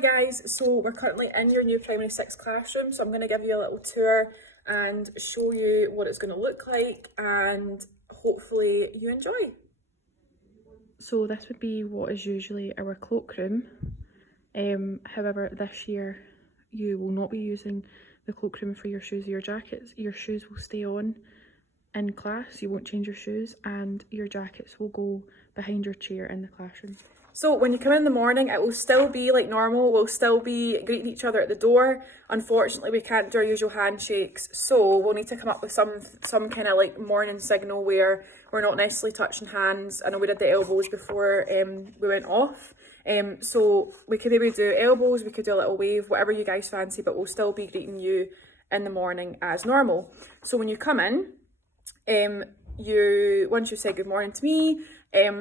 Hi guys, so we're currently in your new primary 6 classroom, so I'm going to give you a little tour and show you what it's going to look like and hopefully you enjoy. So this would be what is usually our cloakroom. However, this year you will not be using the cloakroom for your shoes or your jackets. Your shoes will stay on in class, you won't change your shoes, and your jackets will go behind your chair in the classroom. So when you come in the morning, it will still be like normal. We'll still be greeting each other at the door. Unfortunately, we can't do our usual handshakes, so we'll need to come up with some kind of like morning signal where we're not necessarily touching hands. I know we did the elbows before we went off. So we could maybe do elbows, we could do a little wave, whatever you guys fancy, but we'll still be greeting you in the morning as normal. So when you come in, once you say good morning to me,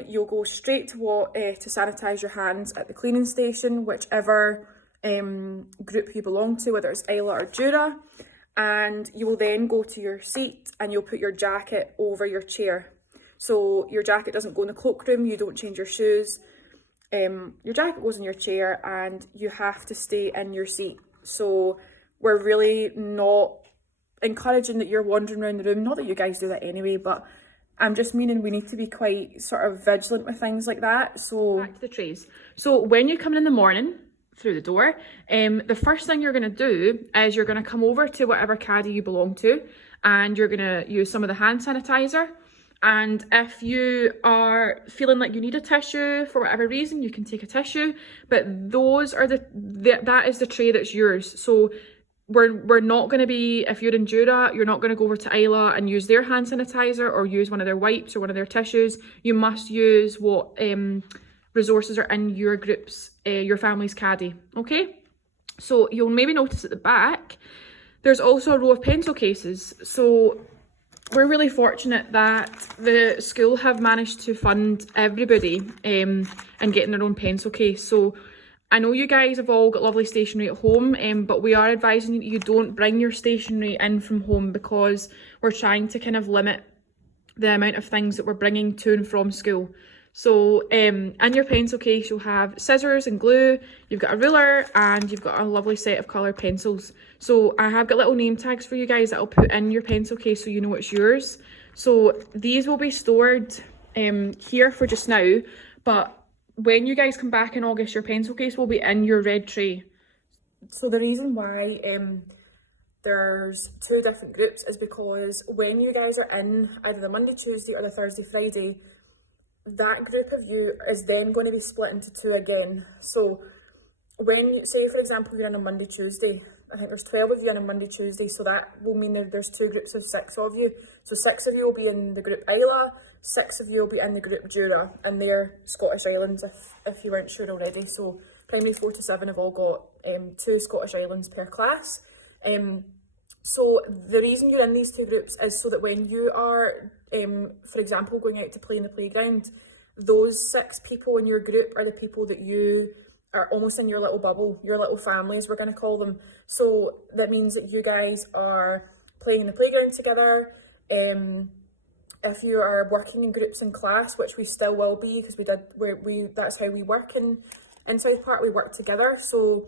you'll go straight to sanitize your hands at the cleaning station, whichever group you belong to, whether it's Isla or Jura, and you will then go to your seat and you'll put your jacket over your chair. So your jacket doesn't go in the cloakroom, you don't change your shoes, your jacket goes in your chair and you have to stay in your seat. So we're really not encouraging that you're wandering around the room, not that you guys do that anyway, but I'm just meaning we need to be quite sort of vigilant with things like that. So back to the trays. So when you come in the morning through the door, the first thing you're going to do is you're going to come over to whatever caddy you belong to and you're going to use some of the hand sanitizer. And if you are feeling like you need a tissue for whatever reason, you can take a tissue, but those are that is the tray that's yours. So we're not going to be, if you're in Jura, you're not going to go over to Isla and use their hand sanitizer or use one of their wipes or one of their tissues. You must use what resources are in your group's, your family's caddy, okay? So you'll maybe notice at the back, there's also a row of pencil cases. So we're really fortunate that the school have managed to fund everybody in getting their own pencil case. So I know you guys have all got lovely stationery at home, but we are advising you don't bring your stationery in from home because we're trying to kind of limit the amount of things that we're bringing to and from school. So in your pencil case, you'll have scissors and glue, you've got a ruler, and you've got a lovely set of coloured pencils. So I have got little name tags for you guys that I'll put in your pencil case so you know it's yours. So these will be stored here for just now, but when you guys come back in August, your pencil case will be in your red tray. So the reason why there's 2 different groups is because when you guys are in either the Monday, Tuesday or the Thursday, Friday, that group of you is then going to be split into 2 again. So when you say, for example, you're in a Monday, Tuesday, I think there's 12 of you on a Monday, Tuesday, so that will mean that there's 2 groups of 6 of you. So 6 of you will be in the group Isla, 6 of you will be in the group Jura, and they're Scottish Islands if you weren't sure already. So primary 4 to 7 have all got 2 Scottish Islands per class. So the reason you're in these 2 groups is so that when you are, for example, going out to play in the playground, those 6 people in your group are the people that you are almost in your little bubble, your little families, we're going to call them. So that means that you guys are playing in the playground together. If you are working in groups in class, which we still will be, because that's how we work in South Park, we work together. So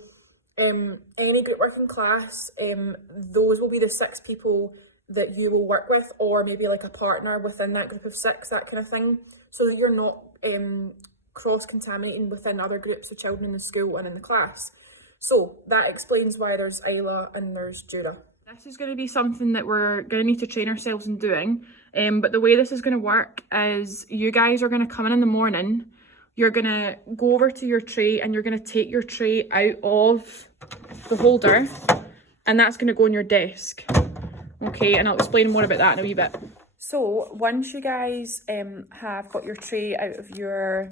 any group work in class, those will be the 6 people that you will work with, or maybe like a partner within that group of 6, that kind of thing, so that you're not cross-contaminating within other groups of children in the school and in the class. So that explains why there's Isla and there's Jura. This is going to be something that we're going to need to train ourselves in doing, but the way this is going to work is you guys are going to come in the morning, you're going to go over to your tray and you're going to take your tray out of the holder, and that's going to go on your desk. Okay, and I'll explain more about that in a wee bit. So once you guys have got your tray out of your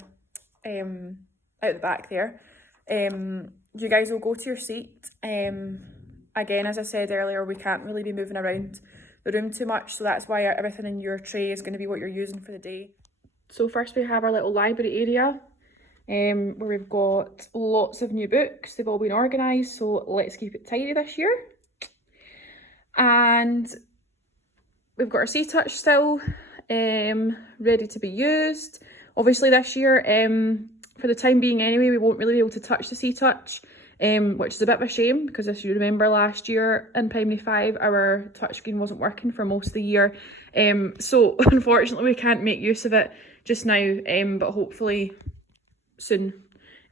out the back there, you guys will go to your seat. Again, as I said earlier, we can't really be moving around the room too much, so that's why everything in your tray is going to be what you're using for the day. So first we have our little library area, where we've got lots of new books. They've all been organised, so let's keep it tidy this year. And we've got our C-Touch still ready to be used. Obviously this year, for the time being anyway, we won't really be able to touch the C-Touch which is a bit of a shame because as you remember last year in primary 5 our touchscreen wasn't working for most of the year, so unfortunately we can't make use of it just now, but hopefully soon.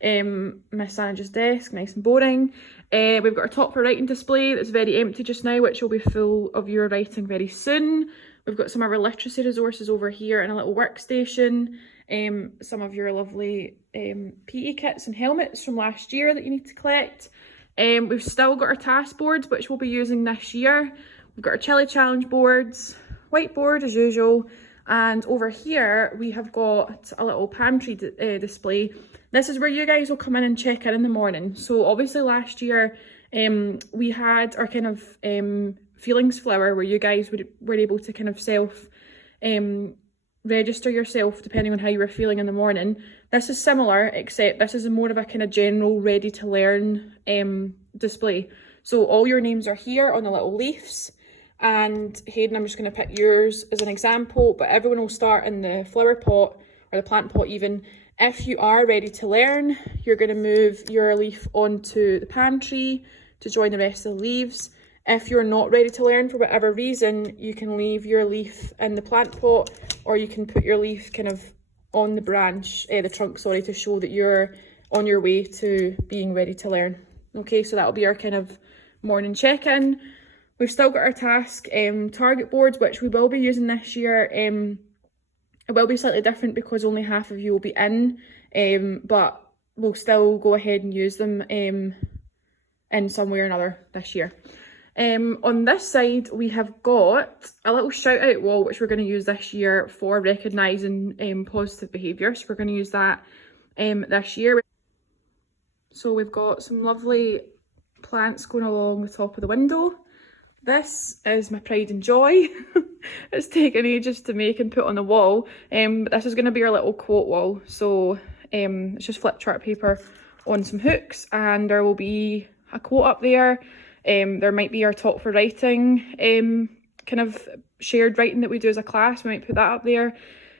Miss Sanaja's desk, nice and boring. We've got our top for writing display that's very empty just now, which will be full of your writing very soon. We've got some of our literacy resources over here and a little workstation. Some of your lovely PE kits and helmets from last year that you need to collect. We've still got our task boards, which we'll be using this year. We've got our Chili Challenge boards, whiteboard as usual, and over here we have got a little pantry display. This is where you guys will come in and check in the morning. So obviously last year we had our kind of feelings flower where you guys were able to kind of self register yourself depending on how you were feeling in the morning. This is similar, except this is more of a kind of general ready to learn display. So all your names are here on the little leaves, and Hayden, I'm just going to pick yours as an example, but everyone will start in the flower pot or the plant pot even. If you are ready to learn, you're going to move your leaf onto the pantry to join the rest of the leaves. If you're not ready to learn for whatever reason, you can leave your leaf in the plant pot, or you can put your leaf kind of on the branch, the trunk, sorry, to show that you're on your way to being ready to learn. Okay, so that'll be our kind of morning check-in. We've still got our task target boards, which we will be using this year. It will be slightly different because only half of you will be in, but we'll still go ahead and use them in some way or another this year. On this side, we have got a little shout out wall, which we're going to use this year for recognising positive behaviour. So we're going to use that this year. So we've got some lovely plants going along the top of the window. This is my pride and joy. It's taken ages to make and put on the wall, but this is going to be our little quote wall. So it's just flip chart paper on some hooks, and there will be a quote up there. There might be our top for writing, kind of shared writing that we do as a class. We might put that up there.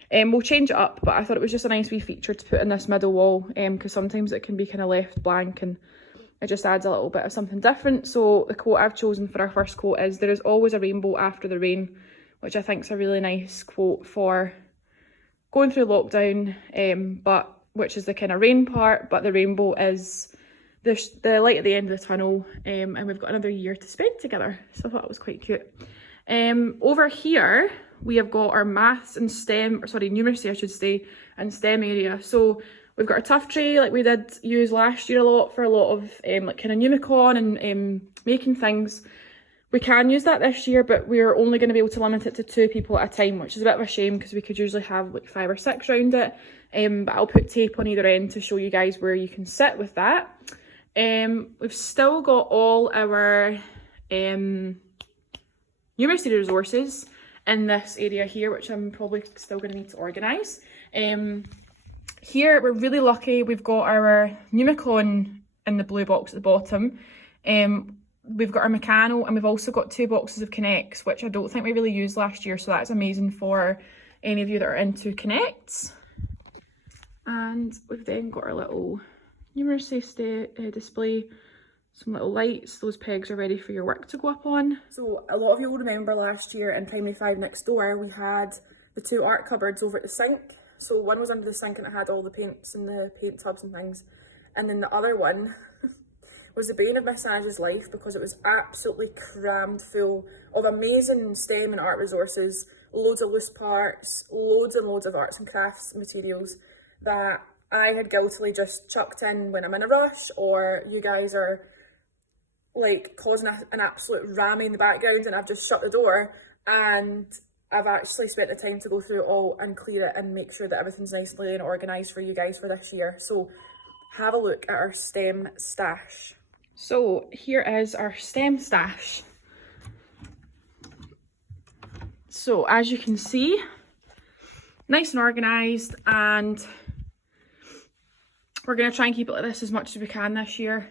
We'll change it up, but I thought it was just a nice wee feature to put in this middle wall, because sometimes it can be kind of left blank and it just adds a little bit of something different. So the quote I've chosen for our first quote is, "There is always a rainbow after the rain," which I think is a really nice quote for going through lockdown, but which is the kind of rain part, but the rainbow is the light at the end of the tunnel, and we've got another year to spend together. So I thought it was quite cute. Over here, we have got our maths and STEM, or sorry, numeracy I should say, and STEM area. So we've got our tough tray, like we did use last year a lot for a lot of like kind of Numicon and making things. We can use that this year, but we're only going to be able to limit it to 2 people at a time, which is a bit of a shame because we could usually have like 5 or 6 around it. But I'll put tape on either end to show you guys where you can sit with that. We've still got all our numeracy resources in this area here, which I'm probably still going to need to organise. Here we're really lucky, we've got our Numicon in the blue box at the bottom. We've got our Mechano, and we've also got 2 boxes of Connects, which I don't think we really used last year, so that's amazing for any of you that are into Connects. And we've then got our little numeracy display, some little lights. Those pegs are ready for your work to go up on. So a lot of you will remember last year in primary 5 next door, we had the 2 art cupboards over at the sink. So one was under the sink and it had all the paints and the paint tubs and things, and then the other one was the bane of Miss Sanaja's life because it was absolutely crammed full of amazing STEM and art resources, loads of loose parts, loads and loads of arts and crafts materials that I had guiltily just chucked in when I'm in a rush, or you guys are like causing an absolute rammy in the background and I've just shut the door, and I've actually spent the time to go through it all and clear it and make sure that everything's nicely and organised for you guys for this year. So have a look at our STEM stash. So here is our STEM stash. So as you can see, nice and organised, and we're going to try and keep it like this as much as we can this year.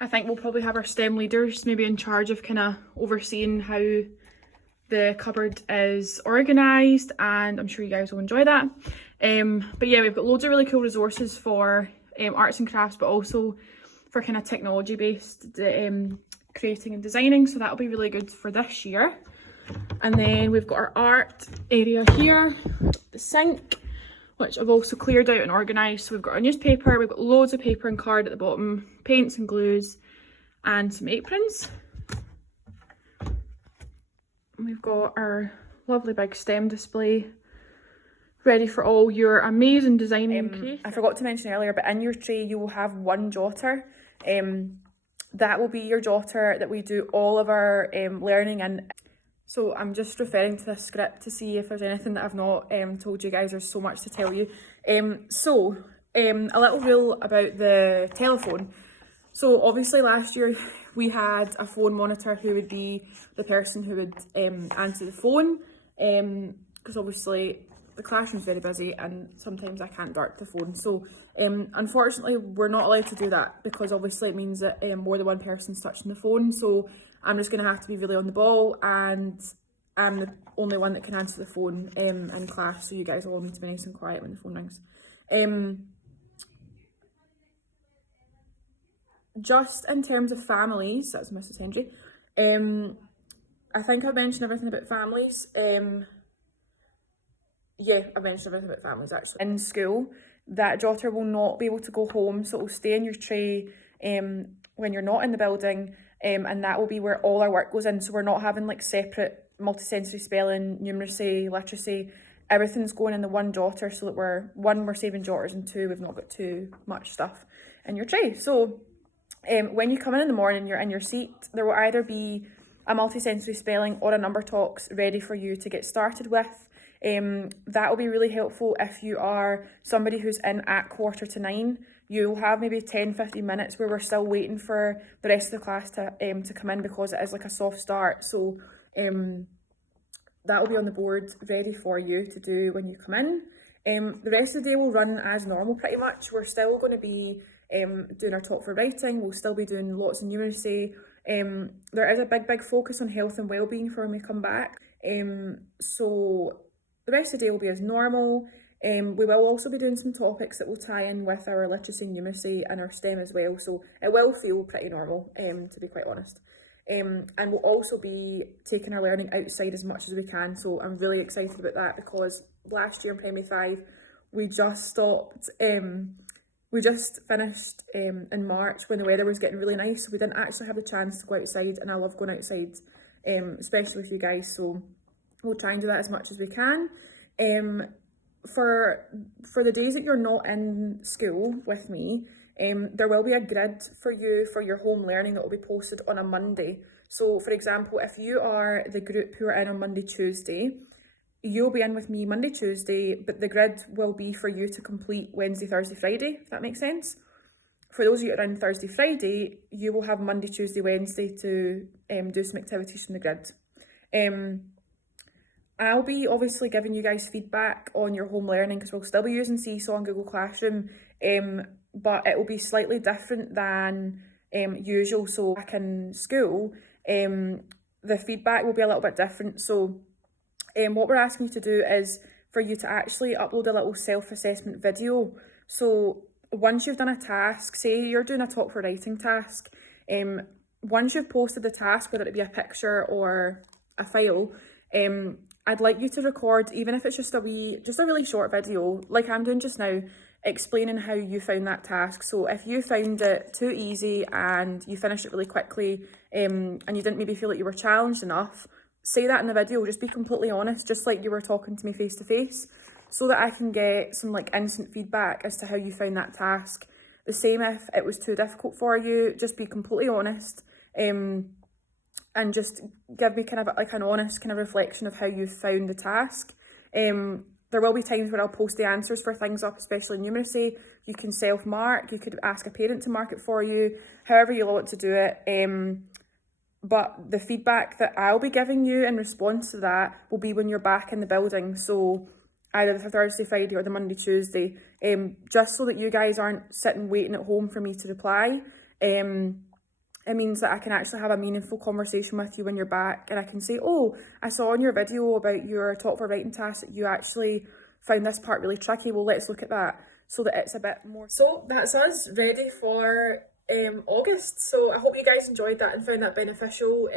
I think we'll probably have our STEM leaders maybe in charge of kind of overseeing how the cupboard is organised, and I'm sure you guys will enjoy that. But yeah, we've got loads of really cool resources for arts and crafts, but also for kind of technology based creating and designing, so that'll be really good for this year. And then we've got our art area here, the sink, which I've also cleared out and organised. So we've got our newspaper, we've got loads of paper and card at the bottom, paints and glues, and some aprons. And we've got our lovely big STEM display ready for all your amazing designing. I forgot to mention earlier, but in your tray you will have one jotter. That will be your jotter that we do all of our learning in. So I'm just referring to this script to see if there's anything that I've not told you guys. There's so much to tell you. A little rule about the telephone. So obviously last year we had a phone monitor who would be the person who would answer the phone, because obviously the classroom's very busy and sometimes I can't direct the phone. So unfortunately we're not allowed to do that, because obviously it means that more than one person's touching the phone. So I'm just going to have to be really on the ball, and I'm the only one that can answer the phone in class, so you guys will all need to be nice and quiet when the phone rings. Just in terms of families, that's Mrs. Hendry, I think I've mentioned everything about families. Yeah, I've mentioned everything about families actually. In school, that jotter will not be able to go home, so it will stay in your tray when you're not in the building, and that will be where all our work goes in. So we're not having like separate multisensory spelling, numeracy, literacy. Everything's going in the one jotter, so that we're saving jotters, and two, we've not got too much stuff in your tray. So when you come in the morning, you're in your seat, there will either be a multisensory spelling or a number talks ready for you to get started with. That will be really helpful if you are somebody who's in at 8:45. You'll have maybe 10-15 minutes where we're still waiting for the rest of the class to come in, because it is like a soft start. So that will be on the board ready for you to do when you come in. The rest of the day will run as normal pretty much. We're still going to be doing our talk for writing. We'll still be doing lots of numeracy. There is a big focus on health and well-being for when we come back. So the rest of the day will be as normal. We will also be doing some topics that will tie in with our literacy and numeracy and our STEM as well. So it will feel pretty normal, to be quite honest. And we'll also be taking our learning outside as much as we can. So I'm really excited about that, because last year in Primary 5, we just stopped. We just finished in March when the weather was getting really nice. So we didn't actually have the chance to go outside, and I love going outside, especially with you guys. So we'll try and do that as much as we can. For the days that you're not in school with me, there will be a grid for you for your home learning that will be posted on a Monday. So for example, if you are the group who are in on Monday, Tuesday, you'll be in with me Monday, Tuesday, but the grid will be for you to complete Wednesday, Thursday, Friday, if that makes sense. For those of you that are in Thursday, Friday, you will have Monday, Tuesday, Wednesday to do some activities from the grid. I'll be obviously giving you guys feedback on your home learning, because we'll still be using Seesaw and Google Classroom, but it will be slightly different than usual. So back in school, the feedback will be a little bit different. So what we're asking you to do is for you to actually upload a little self-assessment video. So once you've done a task, say you're doing a talk for writing task, once you've posted the task, whether it be a picture or a file, I'd like you to record, even if it's just a really short video, like I'm doing just now, explaining how you found that task. So if you found it too easy and you finished it really quickly, and you didn't maybe feel like you were challenged enough, say that in the video. Just be completely honest, just like you were talking to me face to face, so that I can get some like instant feedback as to how you found that task. The same if it was too difficult for you, just be completely honest. And just give me kind of like an honest kind of reflection of how you found the task. There will be times where I'll post the answers for things up, especially in numeracy. You can self-mark, you could ask a parent to mark it for you, however you want to do it. But the feedback that I'll be giving you in response to that will be when you're back in the building. So either the Thursday, Friday or the Monday, Tuesday, just so that you guys aren't sitting waiting at home for me to reply. It means that I can actually have a meaningful conversation with you when you're back, and I can say, oh, I saw in your video about your talk for writing task that you actually found this part really tricky. Well, let's look at that, so that it's a bit more. So that's us ready for August. So I hope you guys enjoyed that and found that beneficial.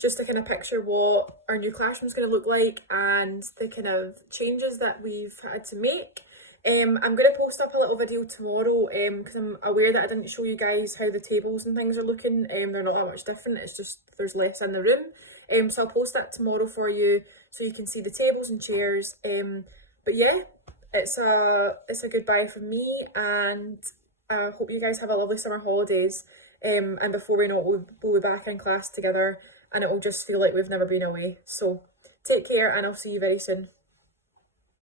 Just to kind of picture what our new classroom's going to look like and the kind of changes that we've had to make. I'm going to post up a little video tomorrow because I'm aware that I didn't show you guys how the tables and things are looking. They're not that much different, it's just there's less in the room. So I'll post that tomorrow for you so you can see the tables and chairs. But yeah, it's a goodbye from me, and I hope you guys have a lovely summer holidays. And before we know it, we'll be back in class together and it will just feel like we've never been away. So take care and I'll see you very soon.